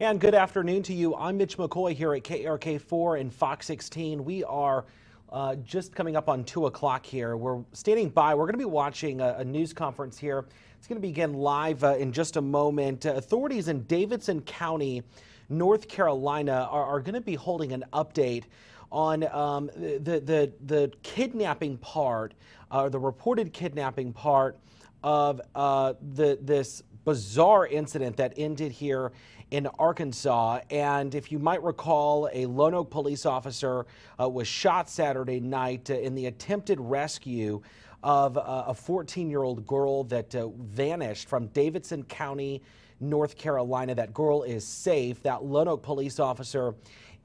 And good afternoon to you. I'm Mitch McCoy here at KRK4 and Fox 16. We are just coming up on 2 o'clock here. We're standing by. We're going to be watching a news conference here. It's going to begin live in just a moment. Authorities in Davidson County, North Carolina are going to be holding an update on the kidnapping part, the reported kidnapping part of this bizarre incident that ended here in Arkansas. And if you might recall, a Lone Oak police officer was shot Saturday night in the attempted rescue of a 14-year-old girl that vanished from Davidson County, North Carolina. That girl is safe. That Lone Oak police officer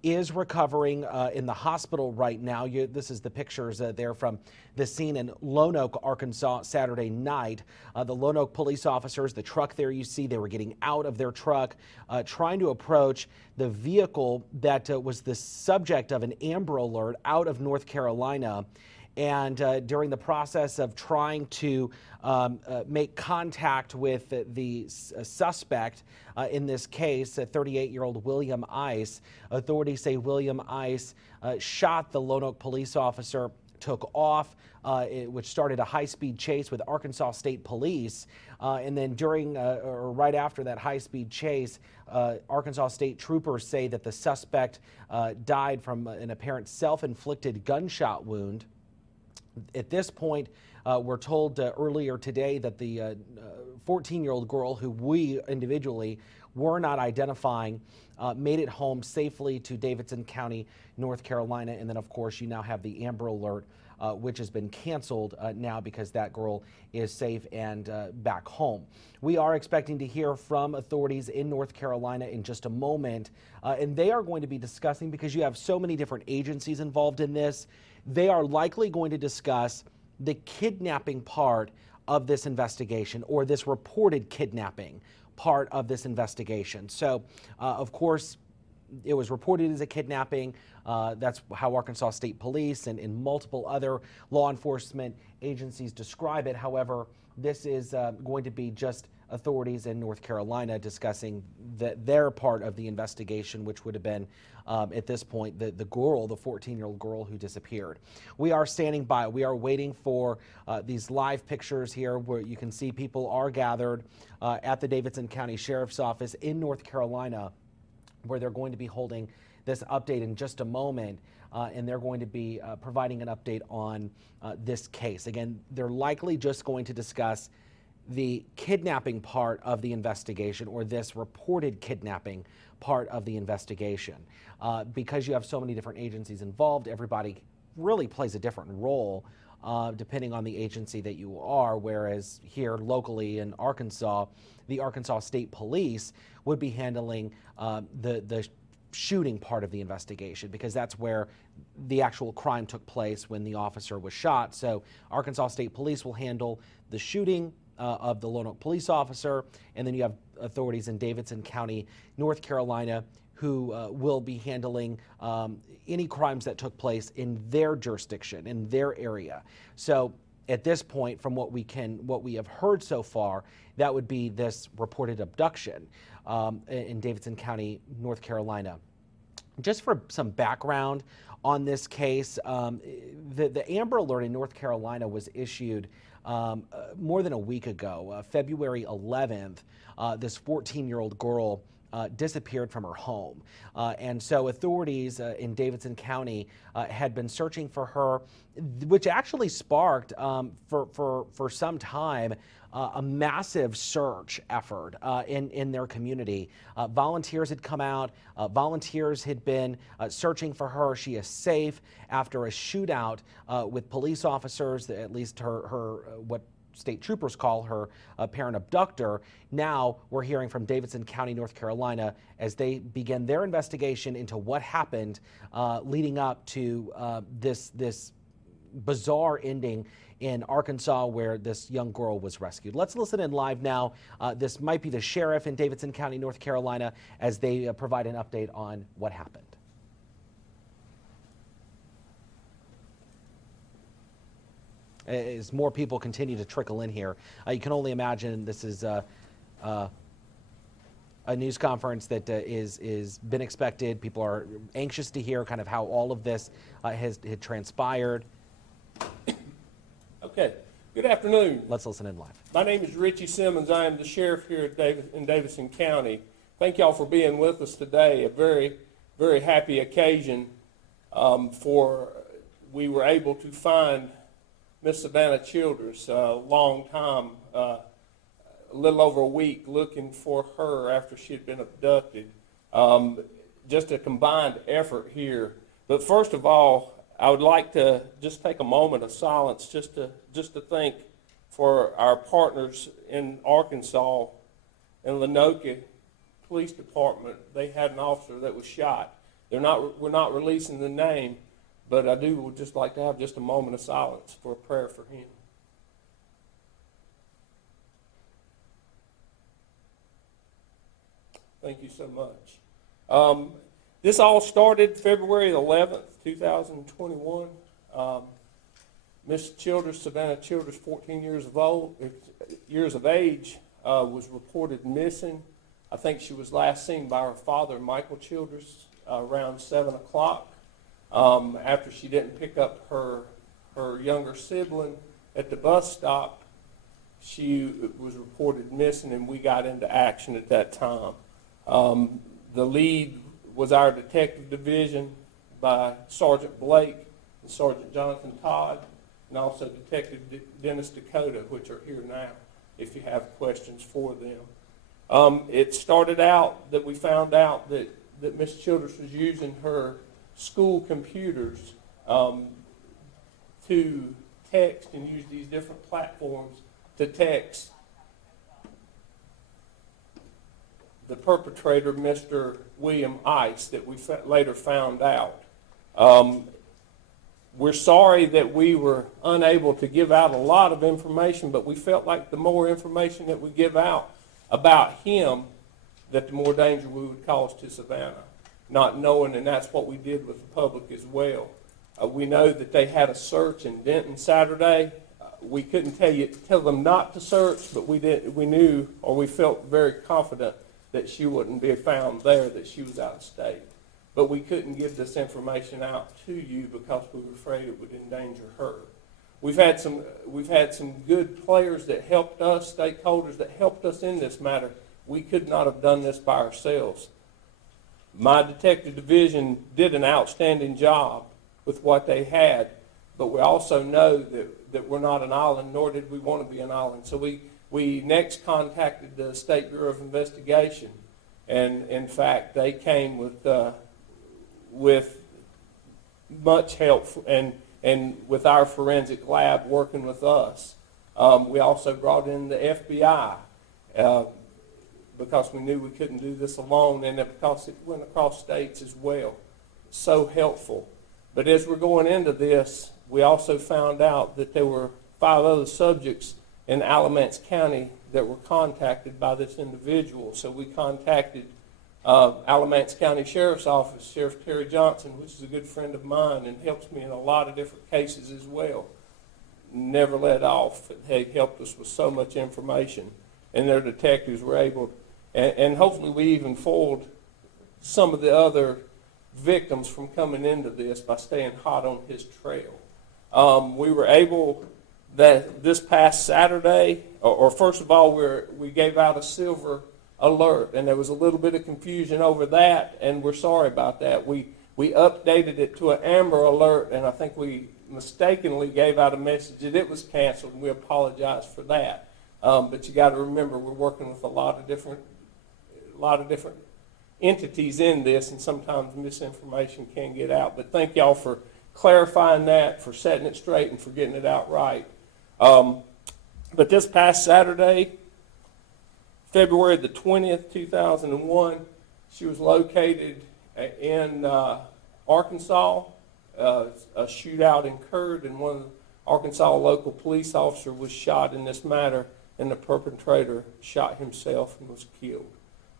is recovering in the hospital right now. This is the pictures there from the scene in Lone Oak, Arkansas, Saturday night. The Lone Oak police officers, the truck there you see, they were getting out of their truck, trying to approach the vehicle that was the subject of an Amber Alert out of North Carolina. And during the process of trying to make contact with the suspect in this case, 38-year-old William Ice, authorities say William Ice shot the Lone Oak police officer, took off, which started a high-speed chase with Arkansas State Police. And then during or right after that high-speed chase, Arkansas State troopers say that the suspect died from an apparent self-inflicted gunshot wound. At this point, we're told earlier today that the 14-year-old girl, who we individually were not identifying, made it home safely to Davidson County, North Carolina. And then, of course, you now have the Amber Alert, which has been canceled now because that girl is safe and back home. We are expecting to hear from authorities in North Carolina in just a moment, and they are going to be discussing, because you have so many different agencies involved in this, they are likely going to discuss the kidnapping part of this investigation, or this reported kidnapping part of this investigation. So, of course, it was reported as a kidnapping. That's how Arkansas State Police and multiple other law enforcement agencies describe it. However, this is going to be just authorities in North Carolina discussing their part of the investigation, which would have been, at this point, the girl, the 14-year-old girl who disappeared. We are standing by. We are waiting for these live pictures here where you can see people are gathered at the Davidson County Sheriff's Office in North Carolina, where they're going to be holding this update in just a moment, and they're going to be providing an update on this case. Again, they're likely just going to discuss the kidnapping part of the investigation, or this reported kidnapping part of the investigation. Because you have so many different agencies involved, everybody really plays a different role depending on the agency that you are, whereas here locally in Arkansas, the Arkansas State Police would be handling the shooting part of the investigation, because that's where the actual crime took place when the officer was shot. So Arkansas State Police will handle the shooting of the Lone Oak police officer, and then you have authorities in Davidson County, North Carolina, who will be handling any crimes that took place in their jurisdiction, in their area. So at this point, from what we have heard so far, that would be this reported abduction in Davidson County, North Carolina. Just for some background on this case, the Amber Alert in North Carolina was issued more than a week ago. February 11th, this 14-year-old girl disappeared from her home. And so authorities in Davidson County had been searching for her, which actually sparked for some time a massive search effort in their community. Volunteers had come out. Volunteers had been searching for her. She is safe after a shootout with police officers, at least her what state troopers call her apparent abductor. Now we're hearing from Davidson County, North Carolina, as they begin their investigation into what happened leading up to this bizarre ending in Arkansas, where this young girl was rescued. Let's listen in live now. This might be the sheriff in Davidson County, North Carolina, as they provide an update on what happened. As more people continue to trickle in here, you can only imagine this is a a news conference that is been expected. People are anxious to hear kind of how all of this had transpired. Okay. Good afternoon. Let's listen in live. My name is Richie Simmons. I am the sheriff here in Davidson County. Thank y'all for being with us today. A very, very happy occasion we were able to find Miss Savannah Childers a long time, a little over a week looking for her after she had been abducted. Just a combined effort here. But first of all, I would like to just take a moment of silence just to thank for our partners in Arkansas and Lenoka Police Department. They had an officer that was shot. We're not releasing the name, but I would just like to have just a moment of silence for a prayer for him. Thank you so much. This all started February 11th, 2021. Miss Childers, Savannah Childers, 14 years of age, was reported missing. I think she was last seen by her father, Michael Childers, around 7 o'clock. After she didn't pick up her younger sibling at the bus stop, she was reported missing, and we got into action at that time. The lead was our detective division by Sergeant Blake and Sergeant Jonathan Todd, and also Detective Dennis Dakota, which are here now if you have questions for them. It started out that we found out that Miss Childers was using her school computers to text and use these different platforms to text the perpetrator, Mr. William Ice, that we later found out. We're sorry that we were unable to give out a lot of information, but we felt like the more information that we give out about him, that the more danger we would cause to Savannah, not knowing, and that's what we did with the public as well. We know that they had a search in Denton Saturday. We couldn't tell them not to search, but we knew, or we felt very confident that she wouldn't be found there, that she was out of state. But we couldn't give this information out to you because we were afraid it would endanger her. We've had some good players that helped us, stakeholders that helped us in this matter. We could not have done this by ourselves. My detective division did an outstanding job with what they had, but we also know that we're not an island, nor did we want to be an island. So we next contacted the State Bureau of Investigation, and in fact they came with much help and with our forensic lab working with us. We also brought in the FBI because we knew we couldn't do this alone, and because it went across states as well. So helpful. But as we're going into this, we also found out that there were 5 other subjects in Alamance County that were contacted by this individual. So we contacted Alamance County Sheriff's Office, Sheriff Terry Johnson, which is a good friend of mine and helps me in a lot of different cases as well. Never let off. They helped us with so much information, and their detectives were able, and hopefully we even foiled some of the other victims from coming into this by staying hot on his trail. We were able, that this past Saturday, or first of all, we gave out a silver alert, and there was a little bit of confusion over that, and we're sorry about that. We updated it to an amber alert, and I think we mistakenly gave out a message that it was canceled, and we apologize for that. But you got to remember, we're working with a lot of different entities in this, and sometimes misinformation can get out. But thank y'all for clarifying that, for setting it straight, and for getting it out right. But this past Saturday, February the 20th, 2001, she was located in Arkansas. A shootout occurred, and one of the Arkansas local police officer was shot in this matter, and the perpetrator shot himself and was killed,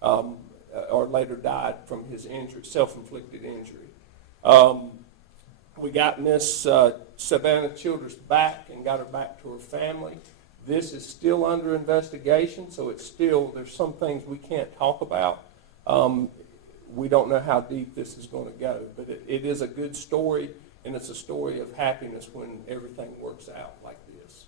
or later died from his injury, self-inflicted injury. We got Miss Savannah Childers back and got her back to her family. This is still under investigation, so there's some things we can't talk about. We don't know how deep this is going to go, but it is a good story, and it's a story of happiness when everything works out like this.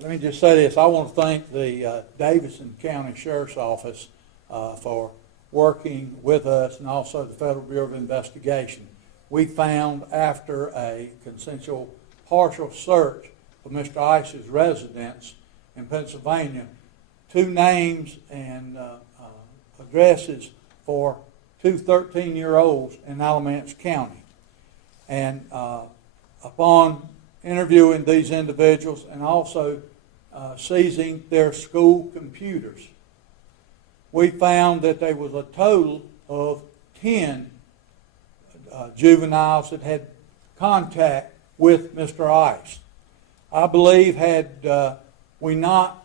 Let me just say this. I want to thank the Davidson County Sheriff's Office for working with us, and also the Federal Bureau of Investigation. We found, after a consensual partial search of Mr. Ice's residence in Pennsylvania, 2 names and addresses for 2 13-year-olds in Alamance County. And upon interviewing these individuals and also seizing their school computers, we found that there was a total of 10 juveniles that had contact with Mr. Ice. I believe had we not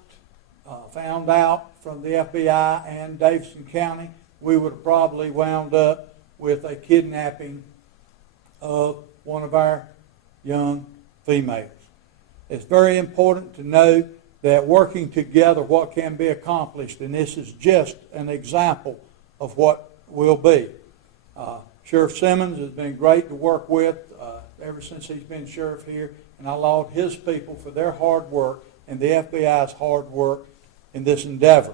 found out from the FBI and Davidson County, we would have probably wound up with a kidnapping of one of our young females. It's very important to know that working together, what can be accomplished, and this is just an example of what will be. Sheriff Simmons has been great to work with ever since he's been sheriff here, and I laud his people for their hard work and the FBI's hard work in this endeavor.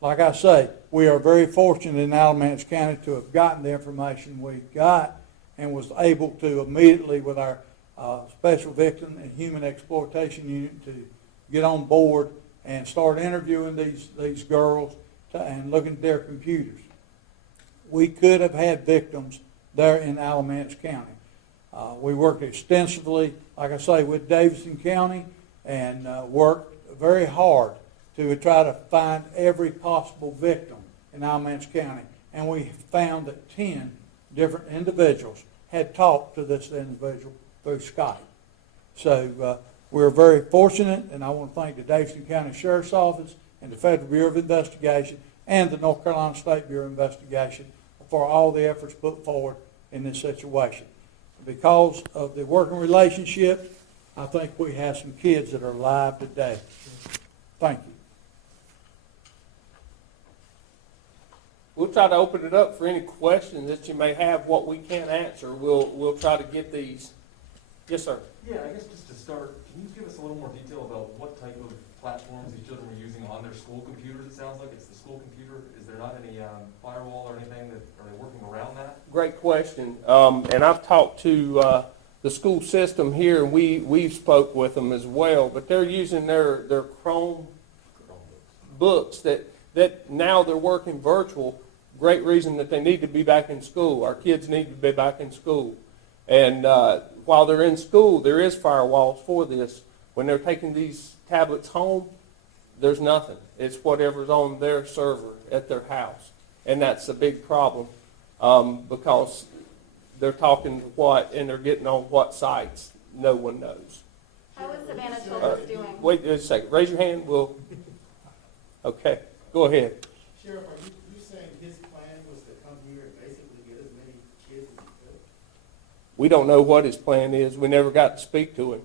Like I say, we are very fortunate in Alamance County to have gotten the information we got and was able to immediately, with our Special Victim and Human Exploitation Unit, to get on board and start interviewing these girls and looking at their computers. We could have had victims there in Alamance County. We worked extensively, like I say, with Davidson County, and worked very hard to try to find every possible victim in Alamance County. And we found that 10 different individuals had talked to this individual through Skype. So we're very fortunate, and I want to thank the Davidson County Sheriff's Office and the Federal Bureau of Investigation and the North Carolina State Bureau of Investigation for all the efforts put forward in this situation. Because of the working relationship, I think we have some kids that are alive today. Thank you. We'll try to open it up for any questions that you may have. What we can't answer, we'll try to get these. Yes, sir. Yeah, I guess just to start, can you give us a little more detail about what type of platforms these children were using on their school computers? It sounds like it's the school computer. Is there not any firewall or anything that, are they working around that? Great question. And I've talked to the school system here, and we've spoke with them as well, but they're using their Chrome books that now they're working virtual. Great reason that they need to be back in school. Our kids need to be back in school. And while they're in school, there is firewalls for this. When they're taking these tablets home, there's nothing. It's whatever's on their server at their house. And that's a big problem because they're talking to what and they're getting on what sites, no one knows. How is Savannah Children's doing? Wait a second. Raise your hand. Okay, go ahead. Sheriff, are you saying his plan was to come here and basically get as many kids as he could? We don't know what his plan is. We never got to speak to him.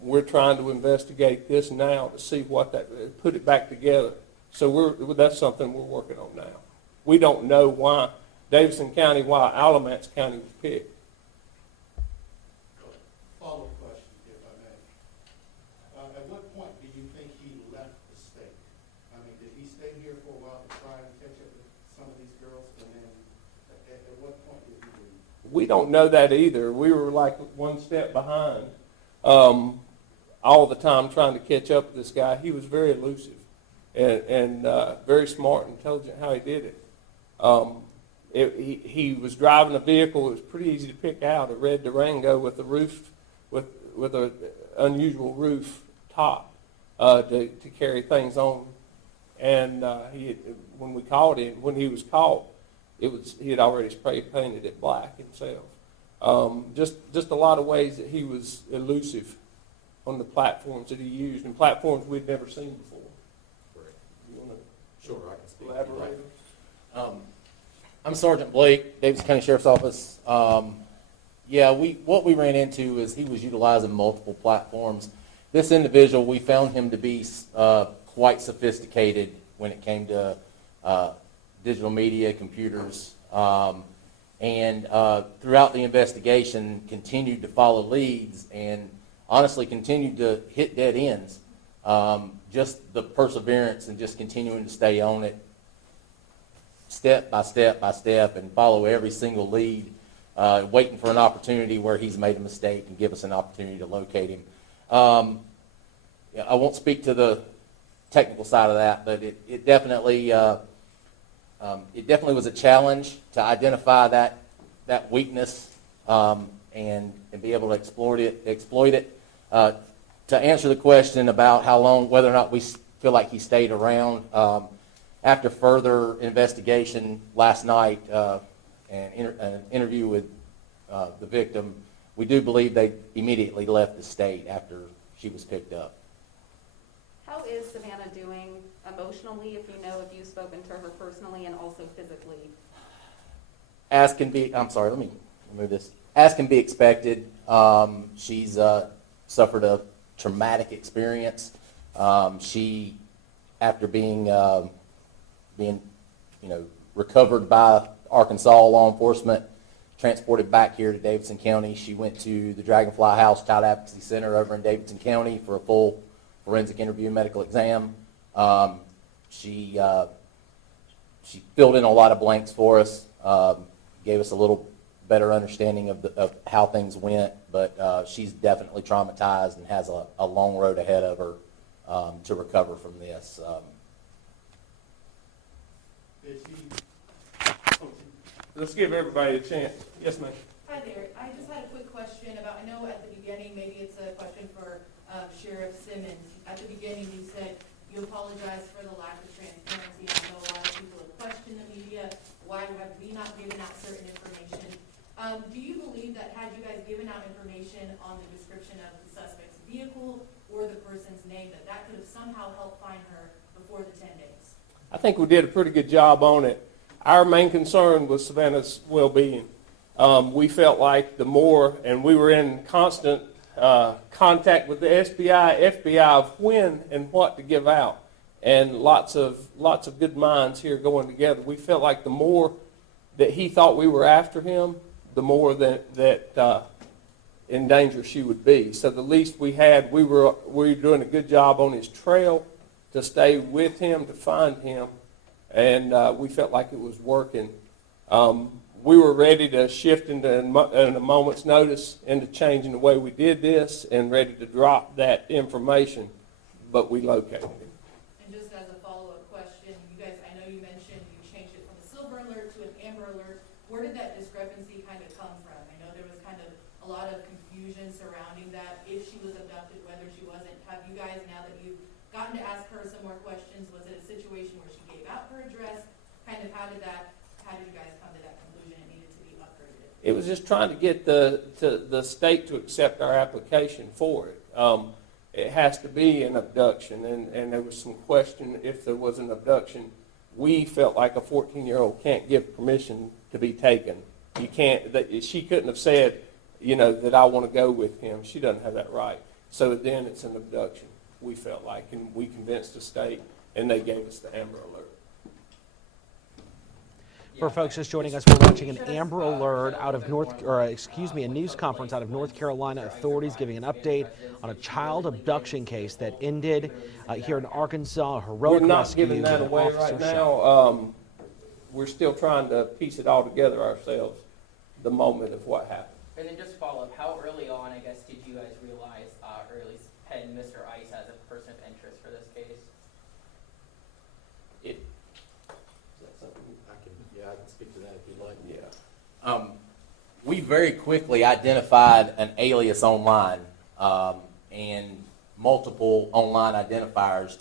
We're trying to investigate this now to see put it back together. So that's something we're working on now. We don't know why Davidson County, why Alamance County was picked. Follow-up question, if I may. At what point do you think he left the state? I mean, did he stay here for a while to try and catch up with some of these girls, and then at what point did he leave? We don't know that either. We were like one step behind all the time trying to catch up with this guy. He was very elusive and very smart and intelligent how he did it. He was driving a vehicle. It was pretty easy to pick out, a red Durango with a roof, with an unusual roof top to carry things on. And when we caught him, when he was caught, he had already spray painted it black himself. Just a lot of ways that he was elusive on the platforms that he used, and platforms we'd never seen before. Right. You want to Sure, I can speak. elaborate? I'm Sergeant Blake, Davidson County Sheriff's Office. What we ran into is he was utilizing multiple platforms. This individual, we found him to be quite sophisticated when it came to digital media, computers, and throughout the investigation continued to follow leads and honestly continued to hit dead ends. Just the perseverance and just continuing to stay on it step by step by step and follow every single lead, waiting for an opportunity where he's made a mistake and give us an opportunity to locate him. I won't speak to the technical side of that, but it definitely was a challenge to identify that weakness and be able to exploit it. To answer the question about how long, whether or not we feel like he stayed around, after further investigation last night and an interview with the victim, we do believe they immediately left the state after she was picked up. How is Savannah doing emotionally, if you know, if you've spoken to her personally and also physically? As can be, I'm sorry, let me remove this. As can be expected, she's suffered a traumatic experience. She, after being recovered by Arkansas law enforcement, transported back here to Davidson County. She went to the Dragonfly House Child Advocacy Center over in Davidson County for a full forensic interview and medical exam. She filled in a lot of blanks for us, gave us a little better understanding of how things went, but she's definitely traumatized and has a long road ahead of her to recover from this. Let's give everybody a chance. Yes, ma'am. Hi there. I just had a quick question about, I know at the beginning, maybe it's a question for Sheriff Simmons. At the beginning, you said you apologize for the lack of transparency. I know a lot of people have questioned the media. Why have we not given out certain information? Do you believe that had you guys given out information on the description of the suspect's vehicle or the person's name, that could have somehow helped find her before the 10 days? I think we did a pretty good job on it. Our main concern was Savannah's well-being. We felt like the more, and we were in constant contact with the FBI of when and what to give out, and lots of good minds here going together. We felt like the more that he thought we were after him, the more that in danger she would be. So the least we had, we were doing a good job on his trail to stay with him, to find him, and we felt like it was working. We were ready to shift in a moment's notice into changing the way we did this and ready to drop that information, but we located him. And just as a follow-up question, you guys, I know you mentioned you changed it from a silver alert to an amber alert. Where did that discrepancy kind of come from? I know there was kind of a lot of confusion surrounding that, if she was abducted, whether she wasn't. Have you guys, now that you've gotten to ask her some more questions, was it a situation where she gave out her address? Kind of how did you guys come to that conclusion it needed to be upgraded? It was just trying to get the state to accept our application for it. It has to be an abduction, and there was some question if there was an abduction. We felt like a 14-year-old can't give permission to be taken. You can't. She couldn't have said, that I want to go with him. She doesn't have that right. So then it's an abduction, we felt like, and we convinced the state, and they gave us the Amber Alert. For folks just joining us, we're watching an Amber Alert out of a news conference out of North Carolina. Authorities giving an update on a child abduction case that ended here in Arkansas. A heroic We're not rescue giving that with an away officer right shot. now. We're still trying to piece it all together ourselves, the moment of what happened. And then just follow up, how early on, I guess, did you guys realize, or at least pen Mr. Ice as a person of interest for this case? Is that something I can speak to that if you'd like. Yeah. We very quickly identified an alias online and multiple online identifiers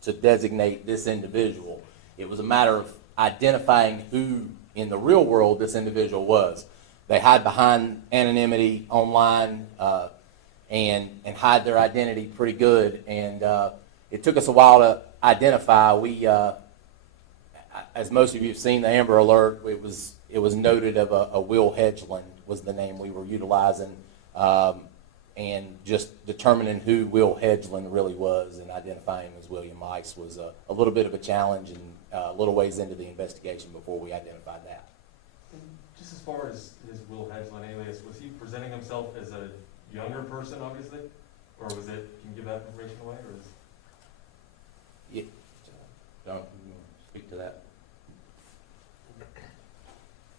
to designate this individual. It was a matter of identifying who in the real world this individual was. They hide behind anonymity online and hide their identity pretty good. And it took us a while to identify. as most of you have seen the Amber Alert, it was noted of a Will Hedgeland was the name we were utilizing, and just determining who Will Hedgeland really was and identifying him as William Ice was a little bit of a challenge, and a little ways into the investigation before we identified that. Just as far as his Will Hedgeland alias, was he presenting himself as a younger person, obviously? Or was it, can you give that information away, or is? Yeah. Don't speak to that.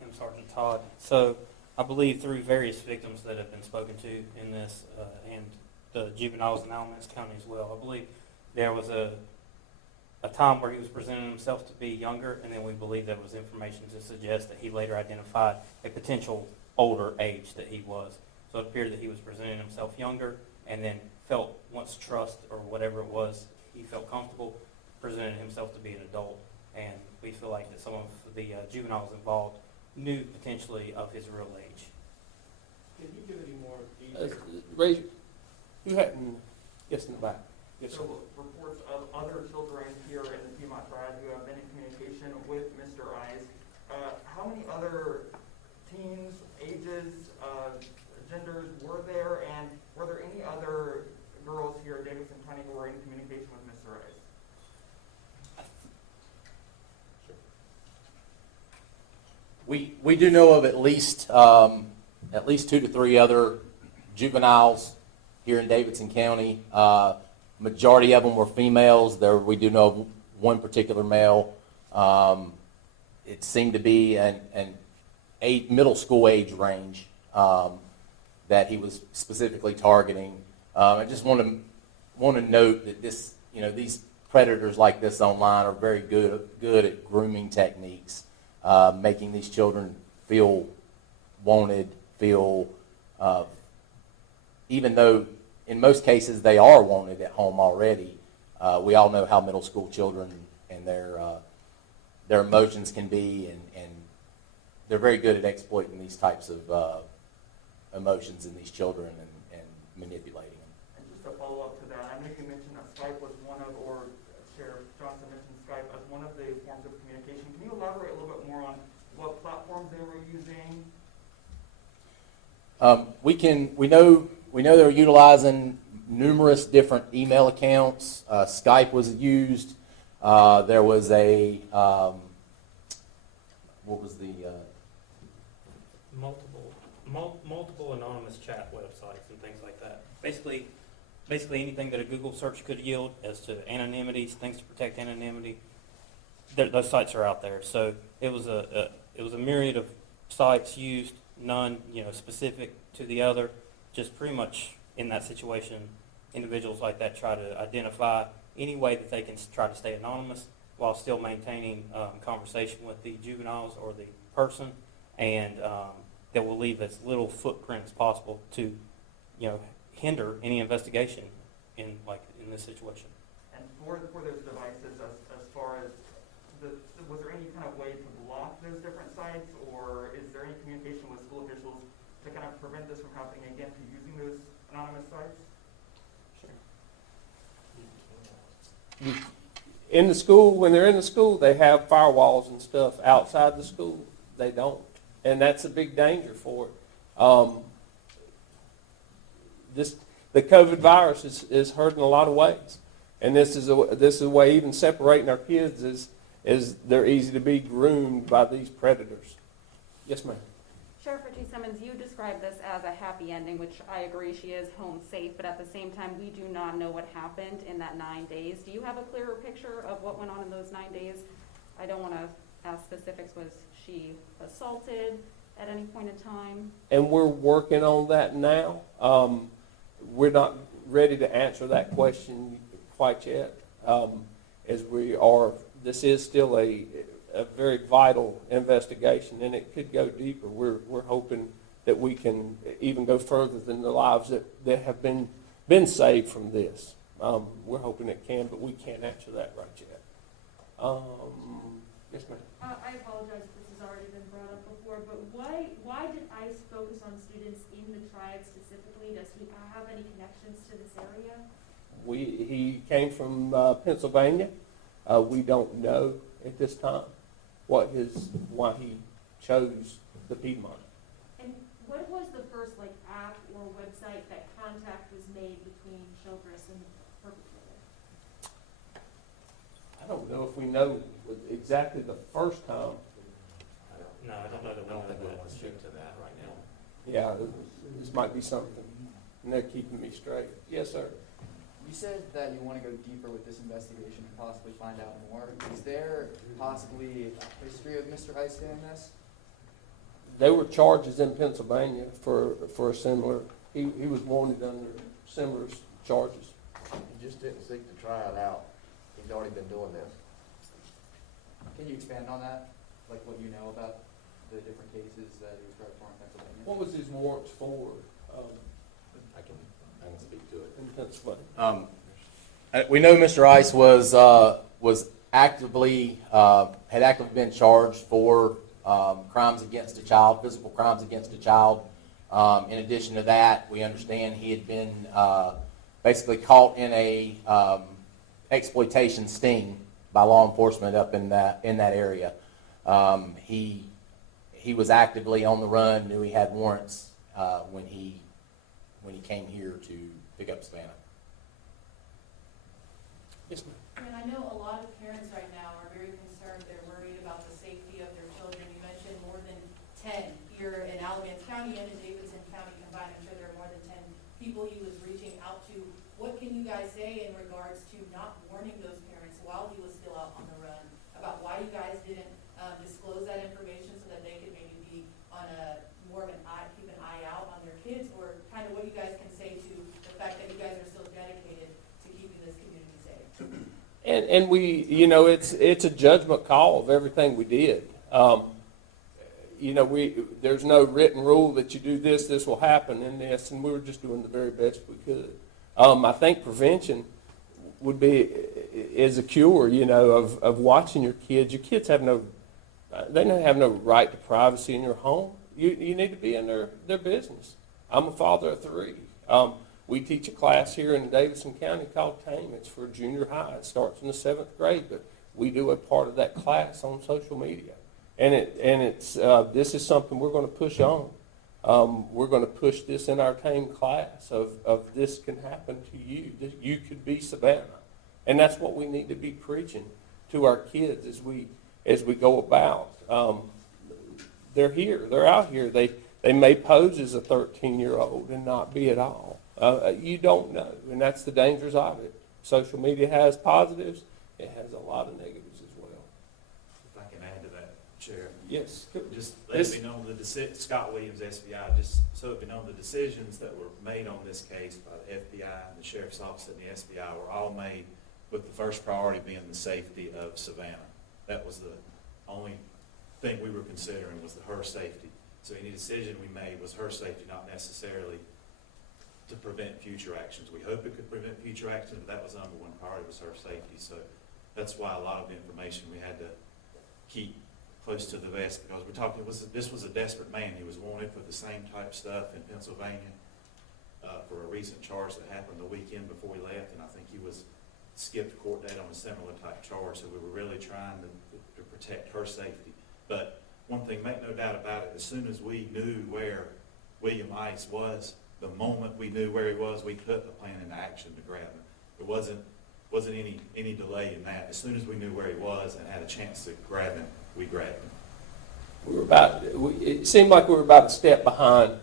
I'm Sergeant Todd. So I believe through various victims that have been spoken to in this, and the juveniles in Alamance County as well, I believe there was a time where he was presenting himself to be younger, and then we believe there was information to suggest that he later identified a potential older age that he was. So it appeared that he was presenting himself younger, and then felt, once trust or whatever it was, he felt comfortable presenting himself to be an adult. And we feel like that some of the juveniles involved knew potentially of his real age. Can you give any more details? Raise, who hadn't, yes, in the back. Yes, sir. So reports of other children here in the Piedmont Triad who have been in communication with Mr. Ice. How many other teens, ages, genders were there, and were there any other girls here in Davidson County who were in communication with Mr. Ice? We do know of at least 2 to 3 other juveniles here in Davidson County. Majority of them were females. We do know of one particular male. It seemed to be an middle school age range that he was specifically targeting. I just want to note that these predators like this online are very good at grooming techniques, making these children feel wanted, even though in most cases they are wanted at home already. We all know how middle school children and their emotions can be, and they're very good at exploiting these types of emotions in these children and manipulating them. And just a follow-up to that, I know you mentioned that Skype was one of, or Sheriff Johnson mentioned Skype as one of the forms of communication. Can you elaborate a little bit more on what platforms they were using? We know they're utilizing numerous different email accounts. Skype was used. There was a what was the Multiple anonymous chat websites and things like that. Basically anything that a Google search could yield as to anonymities, things to protect anonymity. Those sites are out there. So it was a myriad of sites used, none specific to the other. Just pretty much in that situation, individuals like that try to identify any way that they can try to stay anonymous while still maintaining conversation with the juveniles or the person, and that will leave as little footprint as possible to hinder any investigation in this situation. And for those devices, as far as was there any kind of way to block those different sites, or is there any communication with school officials to kind of prevent this from happening again, to using those anonymous sites? In the school, when they're in the school, they have firewalls and stuff. Outside the school, they don't. And that's a big danger for it. The COVID virus is hurting a lot of ways. And this is a way even separating our kids is they're easy to be groomed by these predators. Yes, ma'am. Sheriff Richie Simmons, you described this as a happy ending, which I agree, she is home safe, but at the same time, we do not know what happened in that 9 days. Do you have a clearer picture of what went on in those 9 days? I don't want to ask specifics. Was she assaulted at any point in time? And we're working on that now. We're not ready to answer that question quite yet, as we are. This is still a very vital investigation, and it could go deeper. We're hoping that we can even go further than the lives that have been saved from this. We're hoping it can, but we can't answer that right yet. Yes, ma'am. I apologize if this has already been brought up before, but why did ICE focus on students in the triad specifically? Does he have any connections to this area? He came from Pennsylvania. We don't know at this time. why he chose the Piedmont. And what was the first app or website that contact was made between Childress and the perpetrator? I don't know if we know exactly the first time. No, I don't know that we know think we that. want to speak to that right now. Yeah, this might be something, and they're keeping me straight. Yes, sir. You said that you want to go deeper with this investigation and possibly find out more. Is there possibly a history of Mr. Ice doing this? There were charges in Pennsylvania for a similar, he was wanted under similar charges. He just didn't seek to try it out. He's already been doing this. Can you expand on that? Like what you know about the different cases that he was tried for in Pennsylvania? What was his warrants for I can speak to it. in Pennsylvania? We know Mr. Ice was actively had actively been charged for crimes against a child, physical crimes against a child. In addition to that, we understand he had been basically caught in a exploitation sting by law enforcement up in that area. He was actively on the run, knew he had warrants when he came here to pick up Savannah. Yes, ma'am. And I know a lot of parents right now are very concerned. They're worried about the safety of their children. You mentioned more than 10 here in Alamance County and in Davidson County combined. I'm sure there are more than 10 people he was reaching out to. What can you guys say in regards to not warning those parents while he was still out on the run about why you guys didn't disclose that information so that they could maybe be on a more of an eye, keep an eye out on their kids, or kind of what you guys can say to the fact that you guys are still dedicated to keeping this community safe? And we, it's a judgment call of everything we did. There's no written rule that you do this will happen in this, and we were just doing the very best we could. I think prevention would be is a cure, of watching your kids. Your kids have no right to privacy in your home. You need to be in their business. I'm a father of 3. We teach a class here in Davidson County called TAME. It's for junior high. It starts in the 7th grade, but we do a part of that class on social media. And this is something we're going to push on. We're going to push this in our TAME class of this can happen to you. You could be Savannah. And that's what we need to be preaching to our kids as we go about. They're here. They're out here. They may pose as a 13-year-old and not be at all. You don't know, and that's the dangers of it. Social media has positives. It has a lot of negatives as well. If I can add to that, Sheriff. Yes. Just let it be known Scott Williams, SBI, just so it be known the decisions that were made on this case by the FBI and the Sheriff's Office and the SBI were all made with the first priority being the safety of Savannah. That was the only thing we were considering was her safety. So any decision we made was her safety, not necessarily to prevent future actions. We hope it could prevent future actions, but that was number one priority, was her safety. So that's why a lot of the information we had to keep close to the vest, because we're talking, this was a desperate man. He was wanted for the same type stuff in Pennsylvania for a recent charge that happened the weekend before we left, and I think he was skipped court date on a similar type charge, so we were really trying to protect her safety. But one thing, make no doubt about it, as soon as we knew where William Ice was, the moment we knew where he was, we put a plan into action to grab him. It wasn't any delay in that. As soon as we knew where he was and had a chance to grab him, we grabbed him. It seemed like we were about a step behind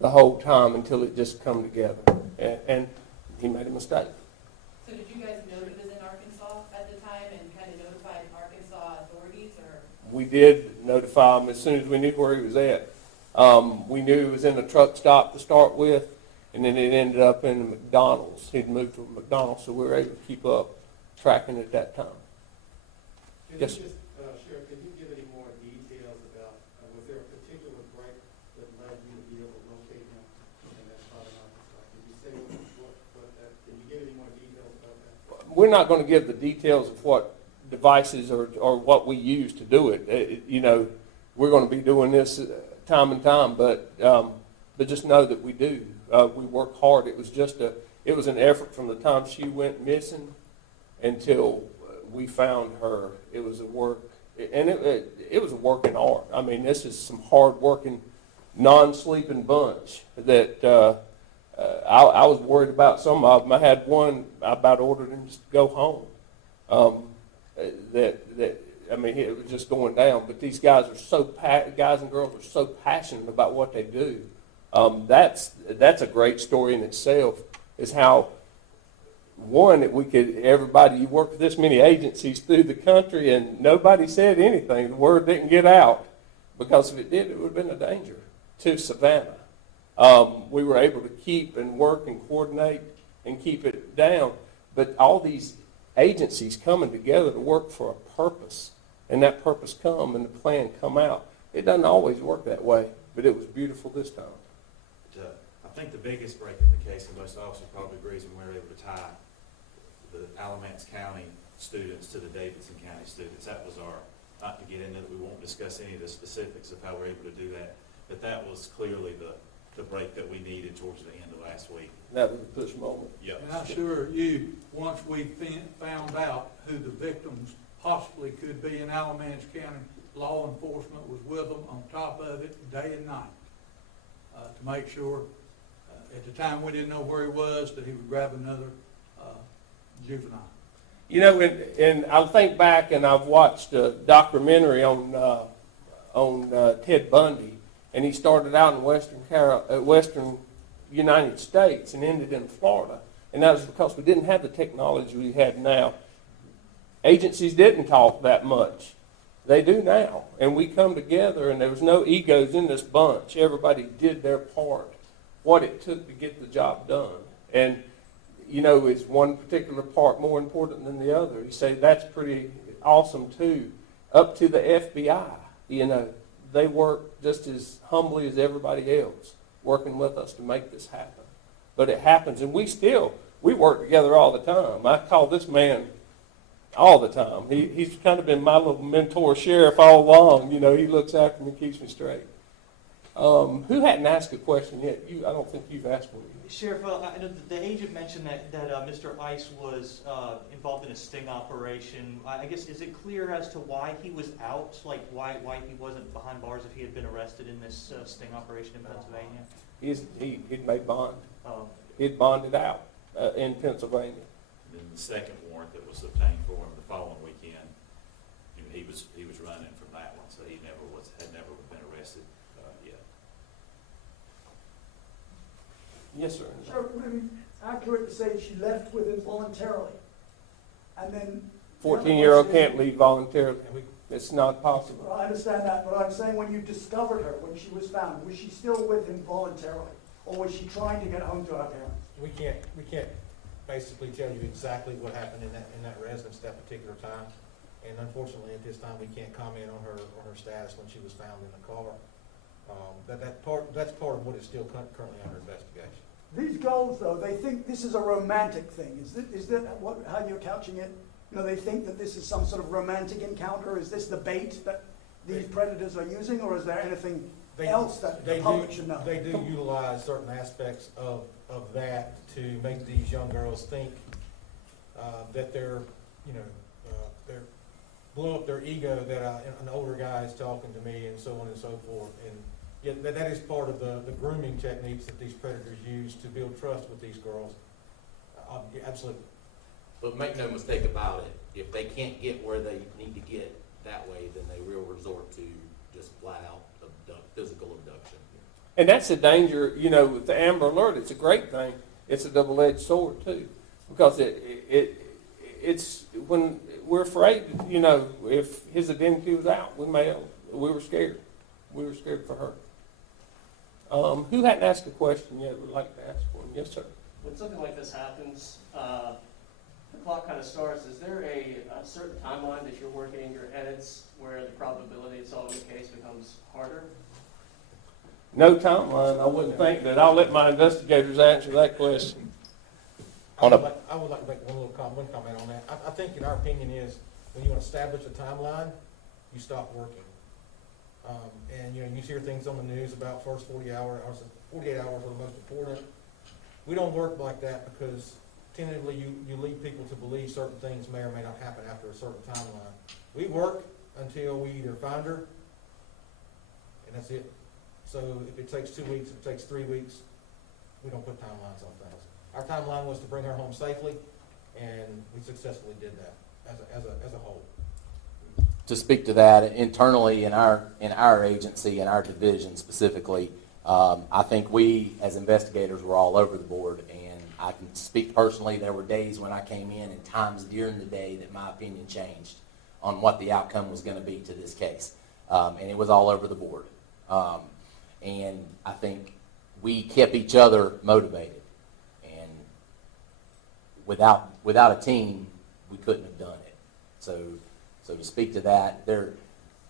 the whole time until it just come together, and he made a mistake. So did you guys know he was in Arkansas at the time and kind of notified Arkansas authorities, or? We did notify him as soon as we knew where he was at. We knew he was in a truck stop to start with, and then it ended up in McDonald's. He'd moved to McDonald's, so we were able to keep up tracking at that time. Yes, sir. Sheriff, can you give any more details about, was there a particular break that led you to be able to locate him in that spot in Arkansas? Can you say can you give any more details about that? We're not going to give the details of what devices or what we use to do it. We're going to be doing this time and time, but just know that we do. We work hard. It was an effort from the time she went missing until we found her. It was a work and it was a working art. I mean, this is some hard-working, non-sleeping bunch that I was worried about some of them. I had one, I about ordered him just to go home. I mean, it was just going down. But these guys are guys and girls are so passionate about what they do. That's a great story in itself, is how, one, that everybody, you work with this many agencies through the country and nobody said anything. The word didn't get out, because if it did, it would have been a danger to Savannah. We were able to keep and work and coordinate and keep it down. But all these agencies coming together to work for a purpose, and that purpose come and the plan come out. It doesn't always work that way, but it was beautiful this time. I think the biggest break in the case, and most officers probably agrees, when we were able to tie the Alamance County students to the Davidson County students. That was not to get into it, we won't discuss any of the specifics of how we're able to do that, but that was clearly the break that we needed towards the end of last week. That was a push moment. Yep. And I'm sure you, once we found out who the victims possibly could be in Alamance County, law enforcement was with them on top of it day and night to make sure, at the time we didn't know where he was, that he would grab another juvenile. You know, and I think back, and I've watched a documentary on Ted Bundy, and he started out in Western United States and ended in Florida, and that was because we didn't have the technology we had now. Agencies didn't talk that much. They do now, and we come together, and there was no egos in this bunch. Everybody did their part, what it took to get the job done. And, you know, is one particular part more important than the other? You say that's pretty awesome, too. Up to the FBI, you know, they work just as humbly as everybody else, working with us to make this happen. But it happens, and we work together all the time. I call this man all the time. He's kind of been my little mentor sheriff all along. You know, he looks after me, keeps me straight. Who hadn't asked a question yet? I don't think you've asked one yet. Sheriff, I know the agent mentioned that Mr. Ice was involved in a sting operation. I guess, is it clear as to why he was out, like why he wasn't behind bars if he had been arrested in this sting operation in Pennsylvania? He'd made bond. He'd bonded out in Pennsylvania. And then the second warrant that was obtained for him the following weekend, he was running from that one, so he had never been arrested yet. Yes, sir. Sure, I mean, accurate to say she left with him voluntarily, and then 14-year-old can't leave voluntarily. It's not possible. Well, I understand that, but I'm saying when you discovered her, when she was found, was she still with him voluntarily, or was she trying to get home to her parents? We can't basically tell you exactly what happened in that residence at that particular time, and unfortunately at this time we can't comment on her status when she was found in the car. That's part of what is still currently under investigation. These girls, though, they think this is a romantic thing. Is that how you're couching it? You know, they think that this is some sort of romantic encounter. Is this the bait that these predators are using, or is there anything else that the public should know? They do utilize certain aspects of that to make these young girls think that they're blow up their ego, that an older guy is talking to me, and so on and so forth. And yet that is part of the grooming techniques that these predators use to build trust with these girls. Absolutely. But make no mistake about it, if they can't get where they need to get that way, then they will resort to just flat out physical abduction. And that's the danger, you know, with the Amber Alert. It's a great thing. It's a double-edged sword, too, because it's when we're afraid, you know, if his identity was out, we were scared. We were scared for her. Who hadn't asked a question yet would like to ask one? Yes, sir. When something like this happens, the clock kind of starts. Is there a certain timeline that you're working in your edits where the probability of solving the case becomes harder? No timeline. I wouldn't think that. I'll let my investigators answer that question. I would like to make one comment on that. I think, in our opinion, is when you establish a timeline, you stop working. And you hear things on the news about first 48 hours are the most important. We don't work like that because tentatively you lead people to believe certain things may or may not happen after a certain timeline. We work until we either find her, and that's it. So if it takes 2 weeks, if it takes 3 weeks, we don't put timelines on things. Our timeline was to bring her home safely, and we successfully did that as a whole. To speak to that, internally in our agency, in our division specifically, I think we as investigators were all over the board, and I can speak personally, there were days when I came in and times during the day that my opinion changed on what the outcome was going to be to this case, and it was all over the board. And I think we kept each other motivated, and without a team, we couldn't have done it. So to speak to that,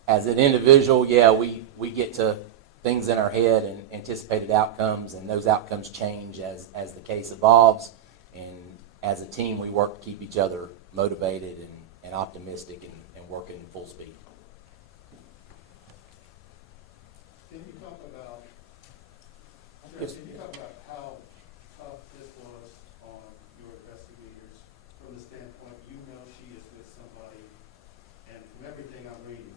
as an individual, yeah, we get to things in our head and anticipated outcomes, and those outcomes change as the case evolves. And as a team, we work to keep each other motivated and optimistic and working full speed. Can you talk about how tough this was on your investigators from the standpoint you know she is with somebody, and from everything I'm reading,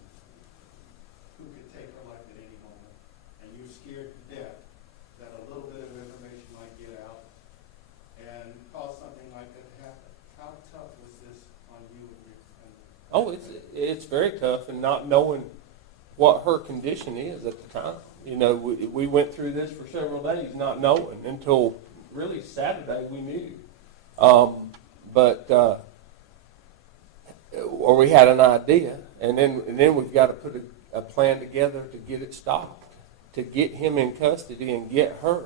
who could take her life at any moment, and you're scared to death that a little bit of information might get out and cause something like that to happen. How tough was this on you and your family? Oh, it's very tough, and not knowing what her condition is at the time. You know, we went through this for several days not knowing until really Saturday we knew. Or we had an idea, and then we've got to put a plan together to get it stopped, to get him in custody and get her,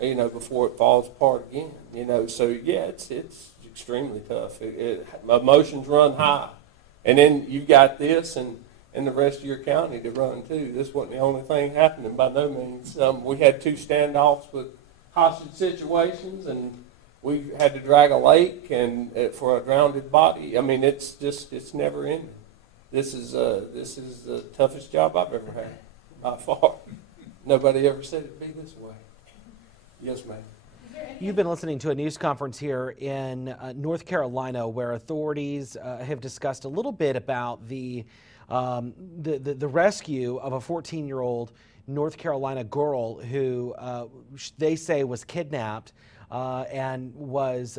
you know, before it falls apart again. You know, so yeah, it's extremely tough. Emotions run high, and then you've got this and the rest of your county to run too. This wasn't the only thing happening by no means. We had 2 standoffs with hostage situations, and we had to drag a lake and for a drowned body. I mean, it's never ending. This is the toughest job I've ever had by far. Nobody ever said it'd be this way. Yes, ma'am. You've been listening to a news conference here in North Carolina, where authorities have discussed a little bit about the rescue of a 14-year-old North Carolina girl who they say was kidnapped and was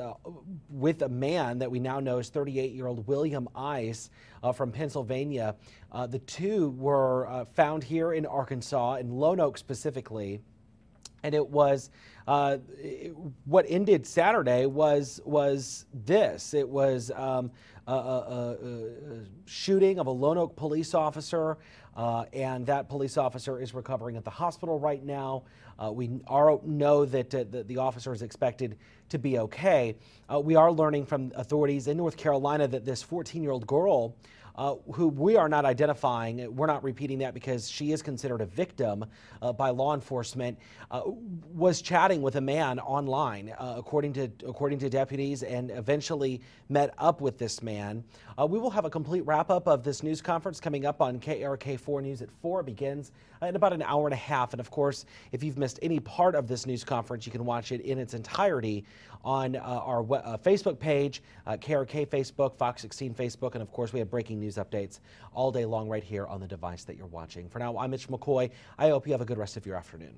with a man that we now know is 38-year-old William Ice from Pennsylvania. The two were found here in Arkansas, in Lone Oak specifically, and it was what ended Saturday was this. It was a shooting of a Lone Oak police officer, and that police officer is recovering at the hospital right now. We know that the officer is expected to be okay. We are learning from authorities in North Carolina that this 14-year-old girl, who we are not identifying, we're not repeating that because she is considered a victim by law enforcement, was chatting with a man online, according to deputies, and eventually met up with this man. We will have a complete wrap-up of this news conference coming up on KRK4 News at 4. It begins in about an hour and a half. And of course, if you've missed any part of this news conference, you can watch it in its entirety on our Facebook page, KRK Facebook, Fox 16 Facebook, and of course we have breaking news updates all day long right here on the device that you're watching. For now, I'm Mitch McCoy. I hope you have a good rest of your afternoon.